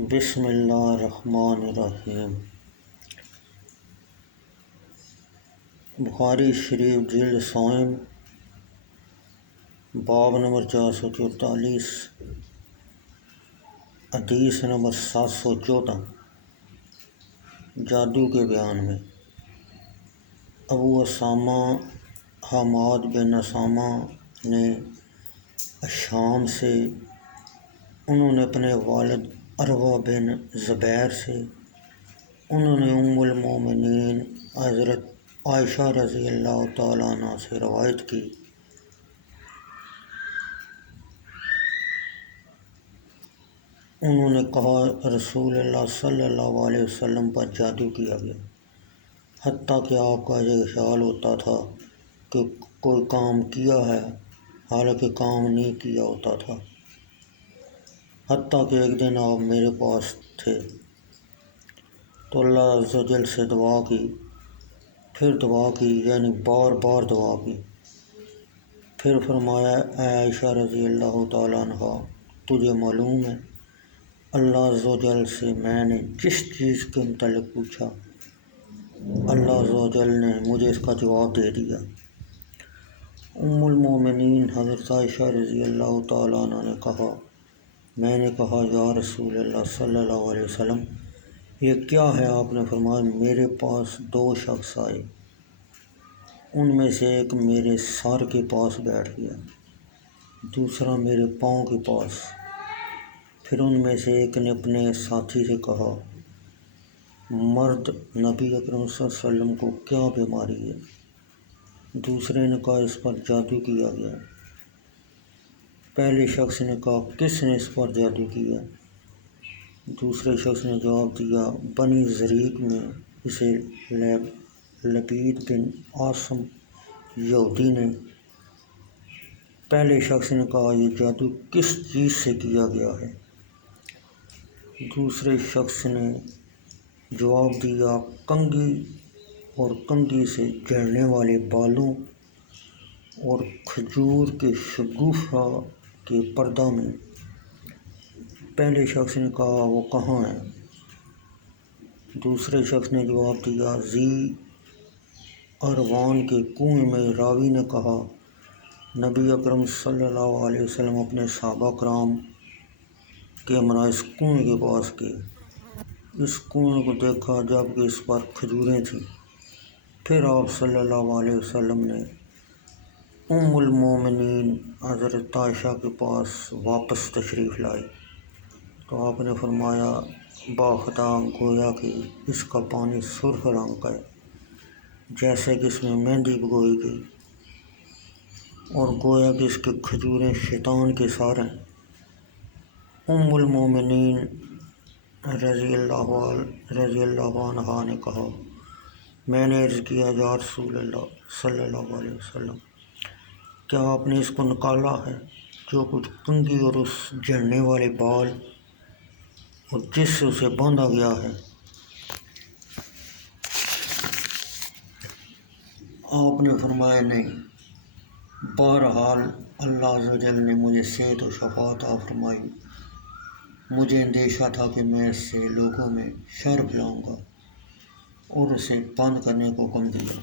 بسم اللہ الرحمن الرحیم۔ بخاری شریف جلد سوم، باب نمبر 444، حدیث نمبر 714، جادو کے بیان میں۔ ابو اسامہ حماد بن اسامہ نے شام سے، انہوں نے اپنے والد عروہ بن زبیر سے، انہوں نے ام المومنین حضرت عائشہ رضی اللہ تعالیٰ عنہ سے روایت کی، انہوں نے کہا رسول اللہ صلی اللہ علیہ وسلم پر جادو کیا گیا، حتیٰ کہ آپ کا یہ خیال ہوتا تھا کہ کوئی کام کیا ہے حالانکہ کام نہیں کیا ہوتا تھا۔ حتیٰ کہ ایک دن آپ میرے پاس تھے تو اللہ عز و جل سے دعا کی، پھر دعا کی، یعنی بار بار دعا کی، پھر فرمایا اے عائشہ رضی اللہ تعالیٰ عنہ، تجھے معلوم ہے اللہ عز و جل سے میں نے جس چیز کے متعلق پوچھا، اللہ عز و جل نے مجھے اس کا جواب دے دیا۔ ام المومنین حضرت عائشہ رضی اللہ تعالیٰ عنہ نے کہا، میں نے کہا یا رسول اللہ صلی اللہ علیہ وسلم یہ کیا ہے؟ آپ نے فرمایا میرے پاس دو شخص آئے، ان میں سے ایک میرے سر کے پاس بیٹھ گیا، دوسرا میرے پاؤں کے پاس۔ پھر ان میں سے ایک نے اپنے ساتھی سے کہا مرد نبی اکرم صلی اللہ علیہ وسلم کو کیا بیماری ہے؟ دوسرے نے کہا اس پر جادو کیا گیا۔ پہلے شخص نے کہا کس نے اس پر جادو کیا؟ دوسرے شخص نے جواب دیا بنی زریق میں اسے لبید بن عاصم یہودی نے۔ پہلے شخص نے کہا یہ جادو کس چیز سے کیا گیا ہے؟ دوسرے شخص نے جواب دیا کنگھی اور کنگھی سے جھڑنے والے بالوں اور کھجور کے شگوفہ کے پردہ میں۔ پہلے شخص نے کہا وہ کہاں ہے؟ دوسرے شخص نے جواب دیا ذی اروان کے کنویں میں۔ راوی نے کہا نبی اکرم صلی اللہ علیہ وسلم اپنے صحابہ کرام کے ہمراہ اس کنویں کے پاس گئے، اس کنویں کو دیکھا جبکہ اس پر کھجوریں تھیں۔ پھر آپ صلی اللہ علیہ وسلم نے ام المومنین حضرت عائشہ کے پاس واپس تشریف لائی تو آپ نے فرمایا باخدا گویا کہ اس کا پانی سرخ رنگ کا ہے جیسے کہ اس میں مہندی بھگوئی گئی، اور گویا کہ اس کی کھجوریں شیطان کے سار ہیں۔ ام المومنین رضی اللہ عنہا نے کہا میں نے عرض کیا یا رسول اللہ صلی اللہ علیہ وسلم کیا آپ نے اس کو نکالا ہے جو کچھ کنگھی اور اس جھڑنے والے بال اور جس سے اسے باندھا گیا ہے؟ آپ نے فرمایا نہیں، بہرحال اللہ عز و جل نے مجھے صحت و شفا عطا فرمائی، مجھے اندیشہ تھا کہ میں اس سے لوگوں میں شر پھیلاؤں گا، اور اسے بند کرنے کو حکم دیا۔